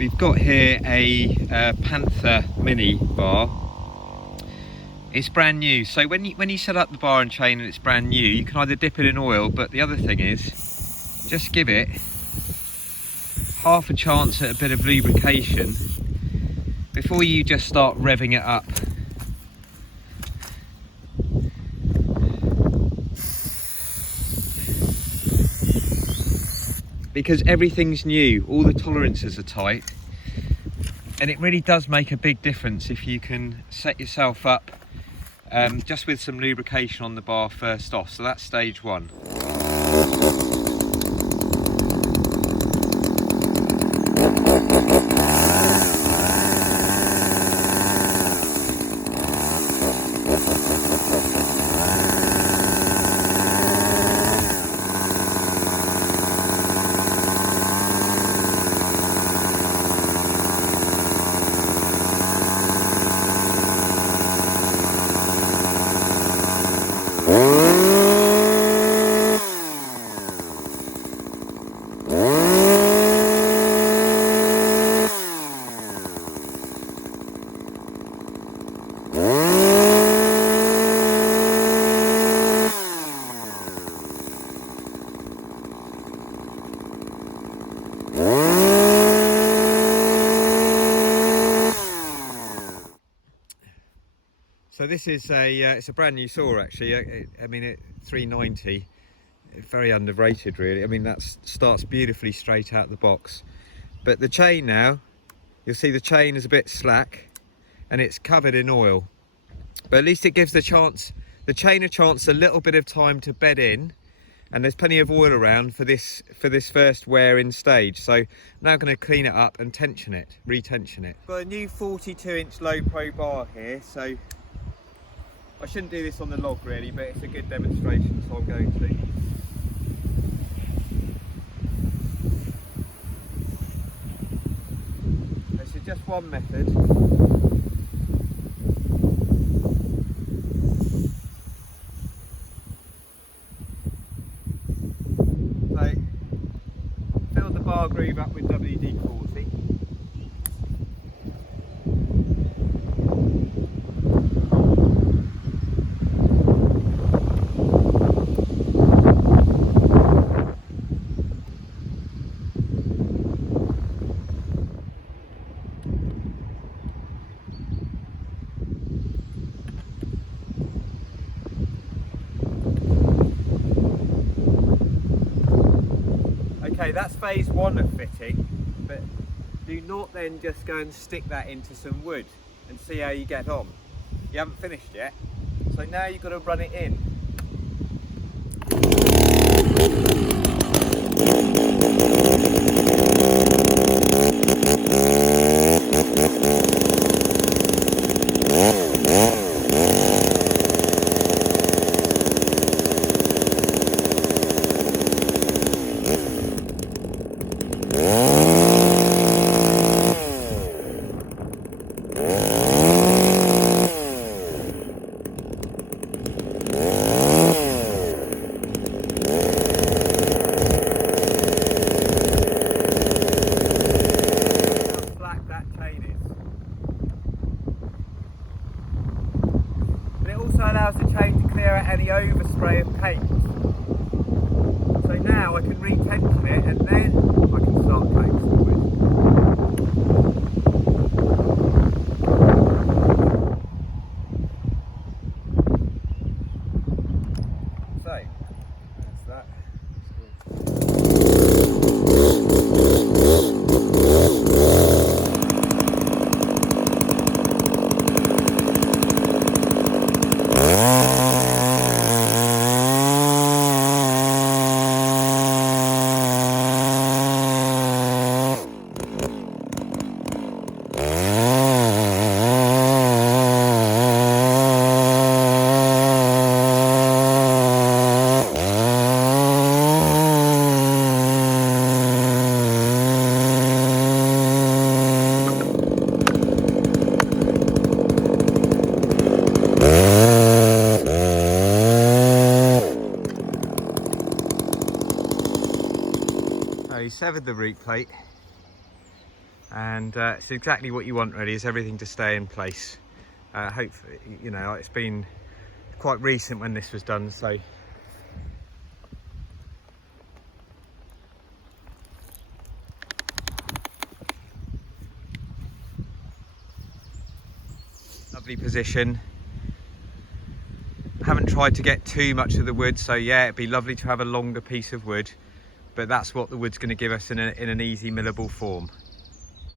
We've got here a Panther mini bar. It's brand new, so when you set up the bar and chain and it's brand new, you can either dip it in oil, but the other thing is, just give it half a chance at a bit of lubrication before you just start revving it up. Because everything's new, all the tolerances are tight, and it really does make a big difference if you can set yourself up just with some lubrication on the bar first off. So that's stage one. So this is it's a brand new saw actually. I mean, at 390, very underrated really. I mean, that starts beautifully straight out the box. But the chain now, you'll see the chain is a bit slack and it's covered in oil. But at least it gives the chain a chance, a little bit of time to bed in, and there's plenty of oil around for this first wear in stage. So I'm now going to clean it up and tension it, retension it. Got a new 42-inch low pro bar here, so I shouldn't do this on the log really, but it's a good demonstration, so I'm going to. This is just one method. So, fill the bar groove up with WD-40. Okay, that's phase one of fitting, but do not then just go and stick that into some wood and see how you get on. You haven't finished yet, so now you've got to run it in. Allows the chain to clear out any overspray of paint. So now I can retension it and then I can start cutting some wood. So that's that. Severed the root plate, and it's exactly what you want really, is everything to stay in place. Hopefully, you know, it's been quite recent when this was done, so lovely position. Haven't tried to get too much of the wood, so yeah, it'd be lovely to have a longer piece of wood, but that's what the wood's going to give us in an easy millable form.